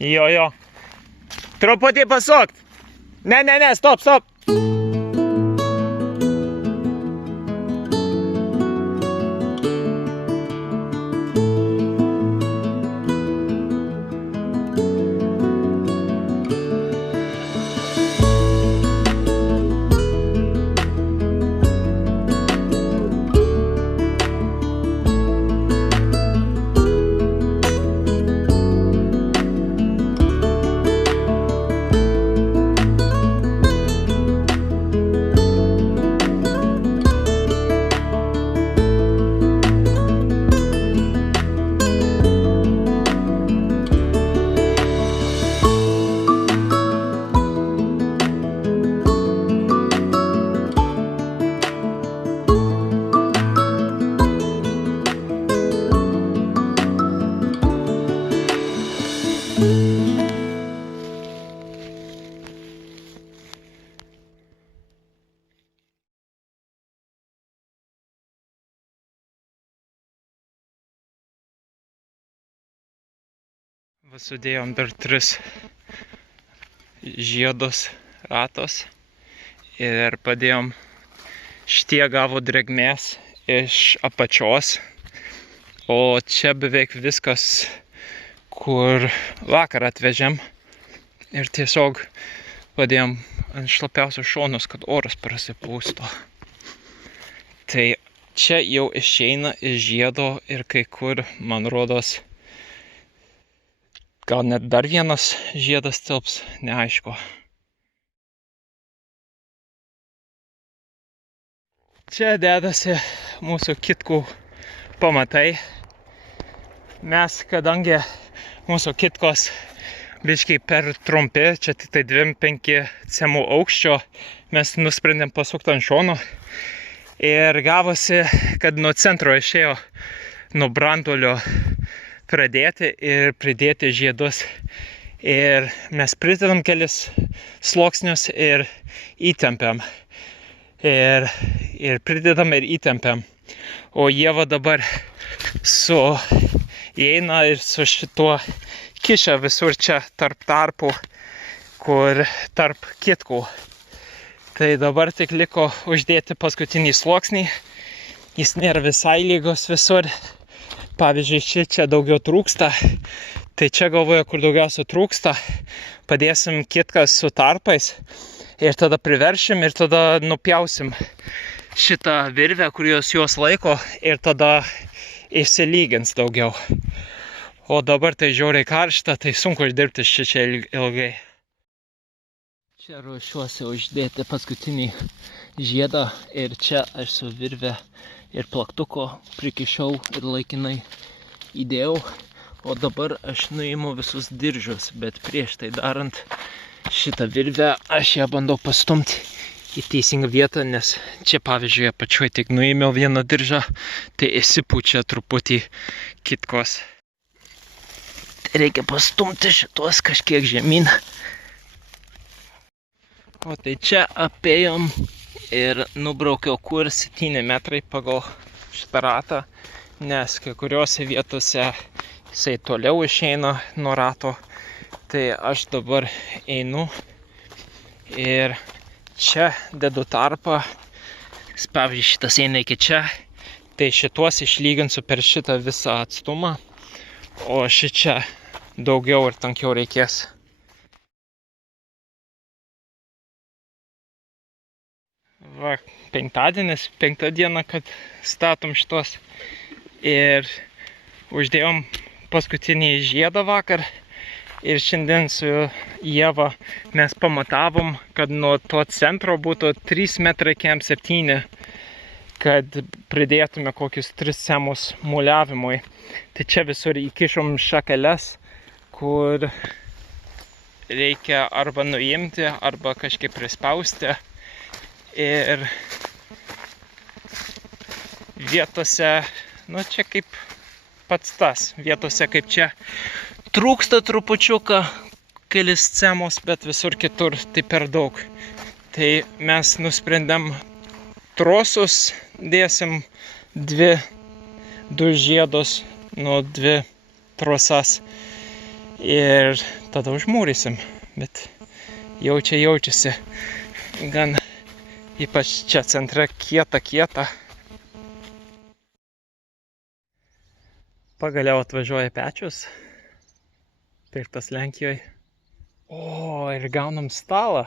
Jo. Truputį pasukt. Ne, stop. Sudėjom dar 3 žiedus ratos ir padėjom, šitie gavo drėgmės iš apačios, o čia beveik viskas, kur vakar atvežėm ir tiesiog padėjom ant šlapiausius šonus, kad oras prasipūsto. Tai čia jau išeina iš žiedo ir kai kur, man rodos, gal net dar vienas žiedas tilps, neaišku. Čia dedasi mūsų kitkų pamatai. Mes, kadangi mūsų kitkos biškiai per trumpi, čia tik tai 2-5 cemų aukščio, mes nusprendėm pasukti ant šono. Ir gavosi, kad nuo centro išėjo, nuo branduolio pradėti ir pridėti žiedus. Ir mes pridedam kelis sluoksnius ir įtempiam. Ir pridedam ir įtempiam. O Ieva dabar įeina ir su šituo kiša visur čia tarp tarpų, kur tarp kitkų. Tai dabar tik liko uždėti paskutinį sluoksnį. Jis nėra visai lygus visur. Pavyzdžiui, čia daugiau trūksta, tai čia galvoju, kur daugiausia trūksta, padėsim kitkas su tarpais ir tada priveršim ir tada nupjausim šitą virvę, kur jos laiko ir tada išsilygins daugiau. O dabar tai žiauriai karšta, tai sunku išdirbti čia ilgai. Čia ruošiuosi uždėti paskutinį žiedą ir čia aš su virve ir plaktuko prikišau ir laikinai įdėjau, o dabar aš nuimu visus diržus, bet prieš tai darant šitą virvę aš ją bandau pastumti į teisingą vietą, nes čia pavyzdžiui apačioj tik nuėmiau vieną diržą, tai įsipučia truputį kitkos. Tai reikia pastumti šitos kažkiek žemyn. O tai čia apėjom ir nubraukiau kur 7 metrai pagal šitą ratą, nes kai kuriuose vietose jisai toliau išeina nuo rato. Tai aš dabar einu ir čia dedu tarpą, pavyzdžiui šitas eina iki čia, tai šituos išlyginsiu per šitą visą atstumą, o šičia daugiau ir tankiau reikės. Va, penktadienis, 5 diena, kad statom šitos ir uždėjom paskutinį žiedą vakar ir šiandien su Ieva mes pamatavom, kad nuo to centro būtų 3 metrai kem 7, kad pridėtume kokius 3 cemus muliavimui. Tai čia visur įkišom šakeles, kur reikia arba nuimti, arba kažkaip prispausti. Ir vietose, nu čia kaip pats tas, vietose kaip čia trūksta trupučiuką kelis cemos, bet visur kitur tai per daug. Tai mes nusprendėm trosus dėsim 2 žiedus nuo 2 trosas ir tada užmūrysim, bet jaučiasi gan, ypač čia centre, kieta. Pagaliau atvažiuoja pečius, pirktas Lenkijoje. O, ir gaunam stalą.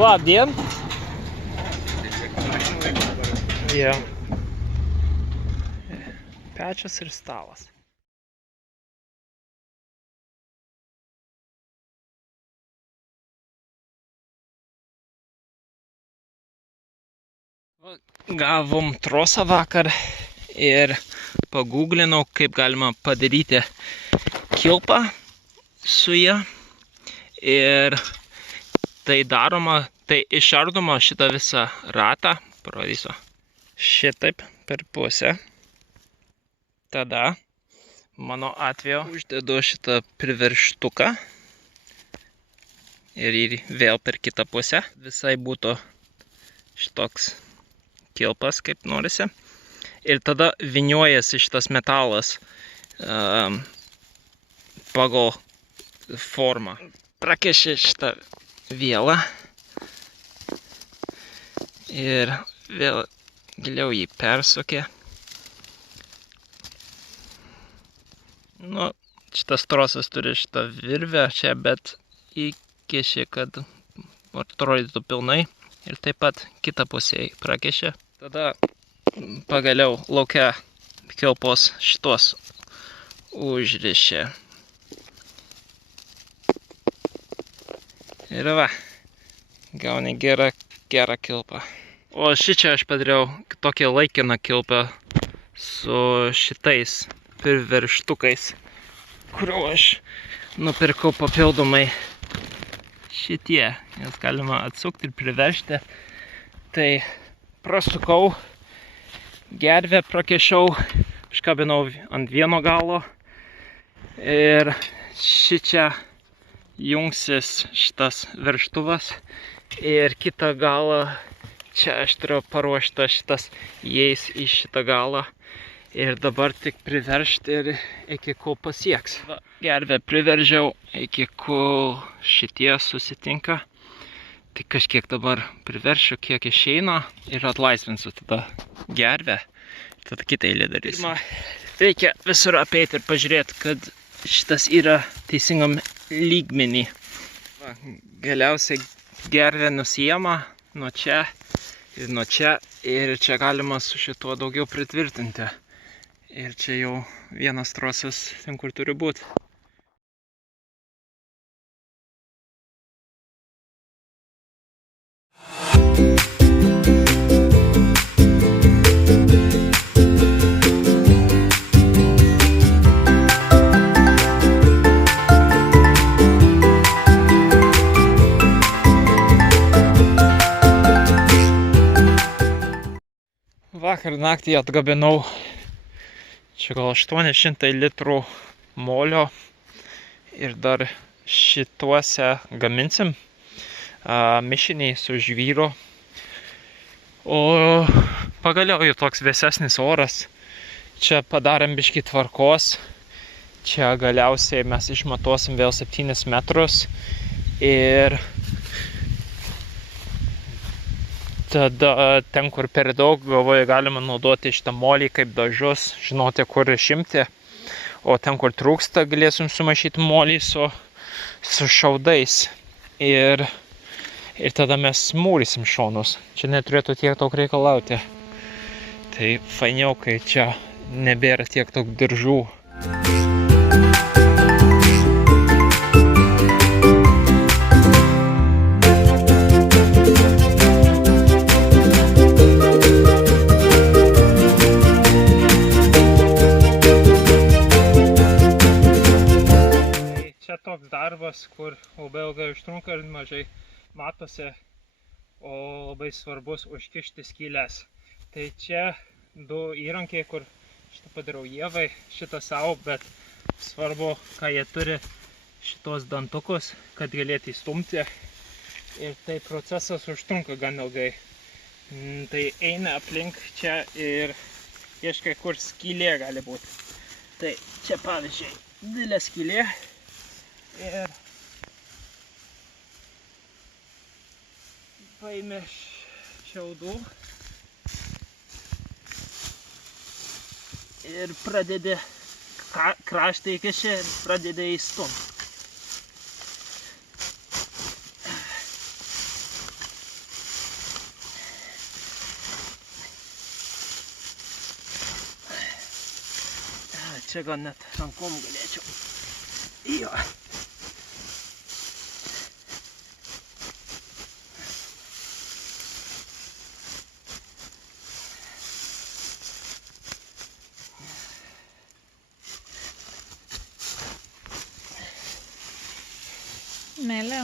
Labdien! Jo. Pečius ir stalas. Gavom trosą vakar ir paguglinau, kaip galima padaryti kilpą su ja. Ir tai daroma, tai išardoma šitą visą ratą, parodysiu, šitaip per pusę. Tada, mano atveju, uždedu šitą priverštuką ir vėl per kitą pusę. Visai būtų šitoks kilpas, kaip norisi. Ir tada vyniojasi šitas metalas pagal formą. Prakiši šitą vielą ir vėl giliau jį persukė. Nu, šitas trosas turi šitą virvę čia, bet įkiši, kad atrodytų pilnai. Ir taip pat kitą pusę prakiši. Tada pagaliau lauke kilpos šitos užrišė. Ir va, gauni gerą kilpą. O šičia aš padariau tokią laikiną kilpą su šitais priverštukais, kuriuo aš nupirkau papildomai. Šitie, jas galima atsukti ir priveržti. Tai prasukau, gervę prakišau, užkabinau ant vieno galo ir šičia jungsis šitas verštuvas ir kitą galą, čia aš turiu paruoštą šitas įeis į šitą galą ir dabar tik priveržti ir iki kol pasieks. Gervę priveržiau iki kol šitie susitinka, tai kažkiek dabar priveršiu, kiek išeina ir atlaisvinsiu tada gervę, tada kitą eilę darysiu. Reikia visur apeiti ir pažiūrėti, kad šitas yra teisingam lygmenį. Galiausiai gervė nusijama nuo čia ir čia galima su šituo daugiau pritvirtinti. Ir čia jau vienas trosas ten, kur turi būti. Vakar naktį atgabinau čia gal 800 litrų molio ir dar šituose gaminsim mišinį su žvyru. O pagaliau jau toks vėsesnis oras. Čia padarėm biškį tvarkos. Čia galiausiai mes išmatuosim vėl 7 metrus ir tada ten, kur per daug, galvoju, galima naudoti šitą molį kaip dažus, žinoti, kur išimti. O ten, kur trūksta, galėsim sumaišyti molį su šiaudais. Ir tada mes mūrysim šonus. Čia neturėtų tiek daug reikalauti. Tai fainiau, kai čia nebėra tiek daug diržų. Toks darbas, kur labai ilgai užtrunka ir mažai matosi, o labai svarbus užkišti skylės. Tai čia du įrankiai, kur šitą padariau Ievai, šitą savo, bet svarbu, ką jie turi, šitos dantukus, kad galėtų įstumti. Ir tai procesas užtrunka gan ilgai. Tai eina aplink čia ir ieškai, kur skylė gali būti. Tai čia pavyzdžiui didelė skylė ir paėmė šiaudų ir pradedi kraštą įkiši ir pradedi įstumti. Čia gal net rankom galėčiau. Jo. Meilė,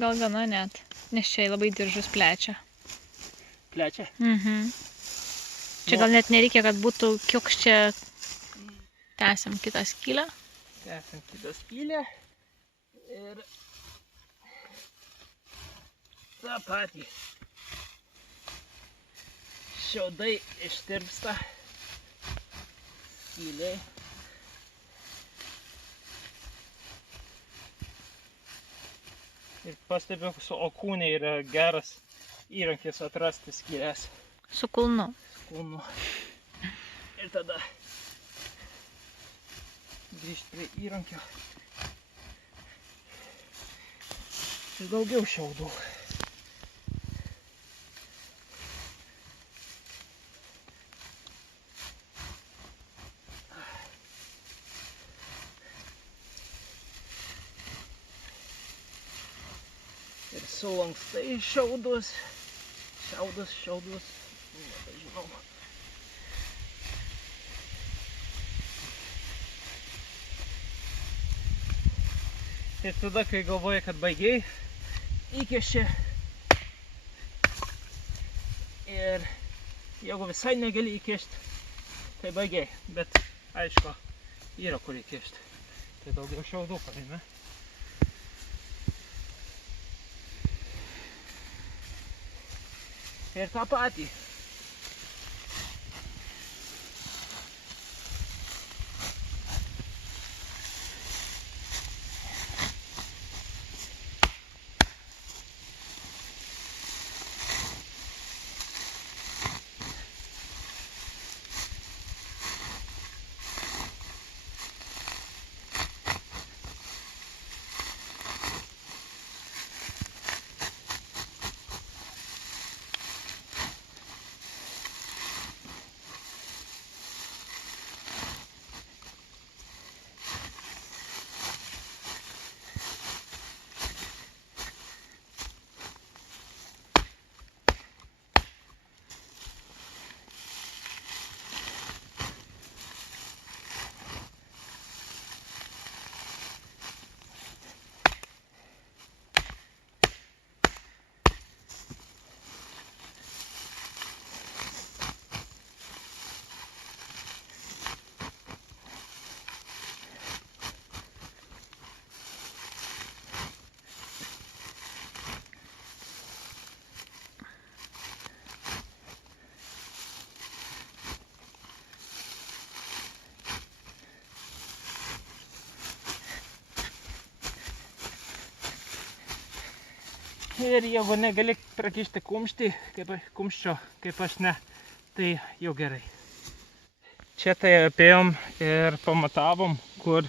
gal gana net, nes čia labai diržus plečia. Plečia? Čia gal net nereikia, kad būtų kiek čia. Tęsiam kitą skylę. Tęsiam kitą skylę. Ir tą patį. Šiaudai ištirpsta skyliai. Ir pastebiu, su alkūne yra geras įrankis atrasti skylės. Su kulnu. Su kulnu. Ir tada grįžti prie įrankio. Ir daugiau šiaudų. Ir sulankstai šiaudus. Šiaudus. Nebežinau. Ir tada, kai galvoji, kad baigiai, įkiši. Ir jeigu visai negali įkišti, tai baigiai. Bet, aišku, yra kur įkišti. Tai daugiau šiaudų paėmė. Ir tą patį. Ir jeigu negali prakišti kumštį, kumščio, kaip aš ne, tai jau gerai. Čia tai apėjom ir pamatavom, kur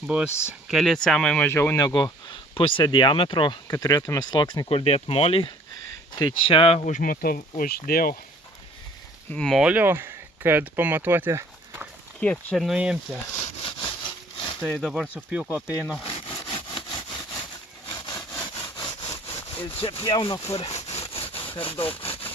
bus keli cemai mažiau negu pusę diametro, kad turėtume sluoksnį, kur dėti molį. Tai čia uždėjau molio, kad pamatuoti, kiek čia nuimti. Tai dabar su pjūklu apeinu. Ir čia pjaunu, kur per daug.